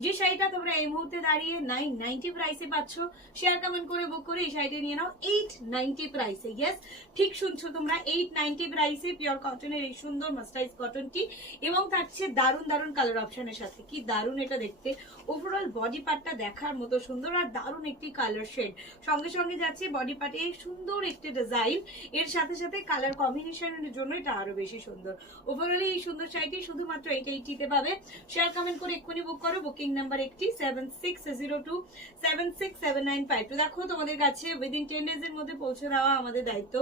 যে শাড়িটা তোমরা এই মুহূর্তে দাঁড়িয়ে নাইন নাইনটি প্রাইসে পাচ্ছ। শেয়ার কমেন্ট করে বুক করে এই শাড়িটা নিয়ে নাও। এইট নাইনটি প্রাইসে ইয়েস ঠিক শুনছো তোমরা এইট নাইনটি প্রাইসে পিওর কটনের এই সুন্দর মাস্টাইজ কটনটি এবং থাকছে দারুণ দারুণ কালার অপশনের সাথে। কি দারুণ এটা দেখতে। ওভারঅল বডি পার্টটা দেখার মতো সুন্দর আর দারুণ একটি কালার শেড সঙ্গে সঙ্গে যাচ্ছে বডি পার্টে সুন্দর একটি ডিজাইন এর সাথে সাথে কালার কম্বিনেশনের জন্য এটা আরও বেশি সুন্দর। ওভারঅল এই সুন্দর শাড়িটি শুধুমাত্র এইটা এইটিতে পাবে। শেয়ার কমেন্ট করে এক্ষুনি বুক করো বুকিং নাম্বার একটি seven six zero two seven six seven nine five two দেখো, তোমাদের কাছে উইদিন টেন ডেজ এর মধ্যে পৌঁছে দেওয়া আমাদের দায়িত্ব।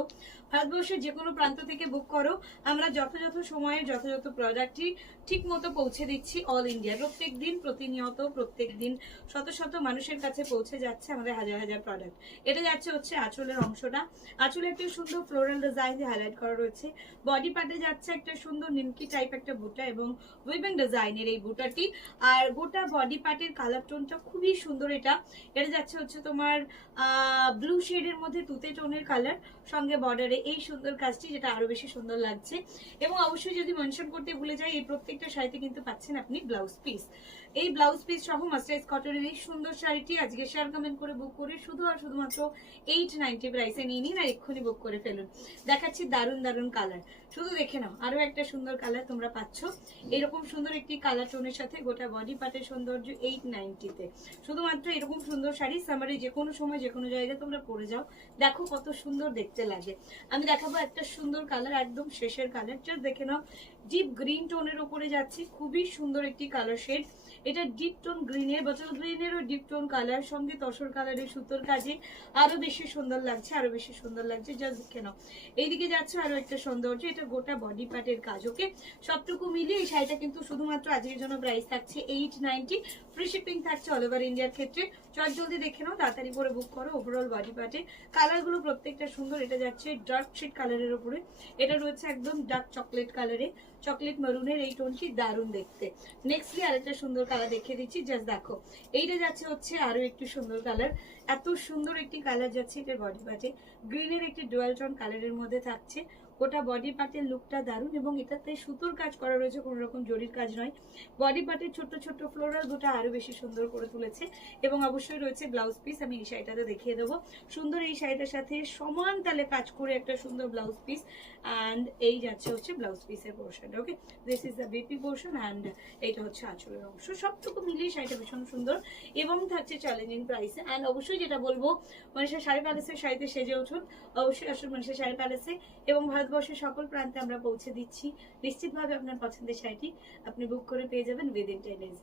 ভারতবর্ষের যে কোনো প্রান্ত থেকে বুক করো। আমরা যথাযথ সময়ে যথাযথ প্রোডাক্টটি ঠিক মতো পৌঁছে দিচ্ছি অল ইন্ডিয়া প্রত্যেক দিন প্রতিনিয়ত, প্রত্যেক দিন শত শত মানুষের কাছে পৌঁছে যাচ্ছে আমাদের হাজার হাজার প্রোডাক্ট এটা যাচ্ছে হচ্ছে আঁচলের অংশটা। আঁচলে একটা সুন্দর ফ্লোরাল ডিজাইন দিয়ে হাইলাইট করা রয়েছে। বডি পার্টে যাচ্ছে একটা সুন্দর নিমকি টাইপ একটা বুটা এবং উইভিং ডিজাইনের এই বুটাটি। আর গোটা বডি পার্টের কালার টোনটা খুবই সুন্দর এটা। এটা যাচ্ছে হচ্ছে তোমার ব্লু শেডের মধ্যে তুতে টোনের কালার সঙ্গে বর্ডারে এই সুন্দর কাজটি যেটা আরও বেশি সুন্দর লাগছে। এবং অবশ্যই যদি মেনশন করতে ভুলে যাই, এই প্রত্যেকটা শাড়িতে কিন্তু পাচ্ছেন আপনি ব্লাউজ পিস এই ব্লাউজ পিস সহ মাস্টাইজ কটনের এই সুন্দর শাড়িটি আজকে শেয়ার কমেন্ট করে বুক করে শুধু আর শুধুমাত্র এইট নাইনটি প্রাইসে নিয়ে নিন আর এক্ষুনি বুক করে ফেলুন। দেখাচ্ছি দারুণ দারুণ কালার শুধু দেখে নাও, আরও একটা সুন্দর কালার তোমরা পাচ্ছ। এরকম সুন্দর একটি কালার টোনের সাথে গোটা বডি পার্টের সৌন্দর্য এইট নাইনটিতে শুধুমাত্র এরকম সুন্দর শাড়ি সামারে যে কোনো সময়, যে কোনো জায়গায় তোমরা পরে যাও। দেখো কত সুন্দর দেখতে লাগে। আমি দেখাবো একটা সুন্দর কালার একদম শেষের কালার জাস্ট দেখে নাও ডিপ গ্রিন টোনের উপরে যাচ্ছে। খুবই সুন্দর একটি কালার শেড এটা ডিপ টোন গ্রিনের বটল গ্রিনেরও ডিপ টোন কালার সঙ্গে তসর কালারের সুতোর কাজে আরও বেশি সুন্দর লাগছে আরও বেশি সুন্দর লাগছে। জাস্ট দেখে নাও। এইদিকে যাচ্ছে আরও একটা সৌন্দর্য, এটা গোটা বডি পার্টের কাজ ওকে সবটুকু মিলিয়ে এই শাড়িটা কিন্তু শুধুমাত্র আজকের জন্য প্রাইস থাকছে এইট ফ্রি শিপিং থাকছে অল ওভার ইন্ডিয়ার ক্ষেত্রে। চট জলদি দেখে নাও, তাড়াতাড়ি করে বুক করো ওভারঅল বডি পার্টে কালারগুলো প্রত্যেকটা সুন্দর, এটা যাচ্ছে ডার্ক শেড কালারের উপরে। এটা রয়েছে একদম ডার্ক চকলেট কালারে চকলেট মেরুনের এই টোনটি দারুণ দেখতে। নেক্সটলি আরেকটা সুন্দর কালার দেখিয়ে দিচ্ছি জাস্ট দেখো। এইটা যাচ্ছে হচ্ছে আরও একটি সুন্দর কালার এত সুন্দর একটি কালার যাচ্ছে এটার বডি পার্টে গ্রিনের একটি ডুয়াল টোন কালারের মধ্যে থাকছে। গোটা বডি পার্টের লুকটা দারুণ এবং এটাতে সুতোর কাজ করা রয়েছে, কোনো রকম জরির কাজ নয়। বডি পার্টের ছোট্ট ছোট্ট ফ্লোরাল গোটা আরও বেশি সুন্দর করে তুলেছে এবং অবশ্যই রয়েছে ব্লাউজ পিস আমি এই শাড়িটাতে দেখিয়ে দেবো। সুন্দর এই শাড়িটার সাথে সমান তালে কাজ করে একটা সুন্দর ব্লাউজ পিস অ্যান্ড এই যাচ্ছে হচ্ছে ব্লাউজ পিসের portion okay this is the BP portion and এইটা হচ্ছে আঁচলের অংশ। সবটুকু মিলিয়ে শাড়িটা ভীষণ সুন্দর এবং থাকছে চ্যালেঞ্জিং প্রাইসে অ্যান্ড অবশ্যই যেটা বলব মানুষের শাড়ি প্যালেসের শাড়িতে সেজে উঠুন। অবশ্যই আসুন মানুষের শাড়ি প্যালেসে এবং ভারতবর্ষের সকল প্রান্তে আমরা পৌঁছে দিচ্ছি। নিশ্চিতভাবে আপনার পছন্দের শাড়িটি আপনি বুক করে পেয়ে যাবেন উইদিন টেন ডেজ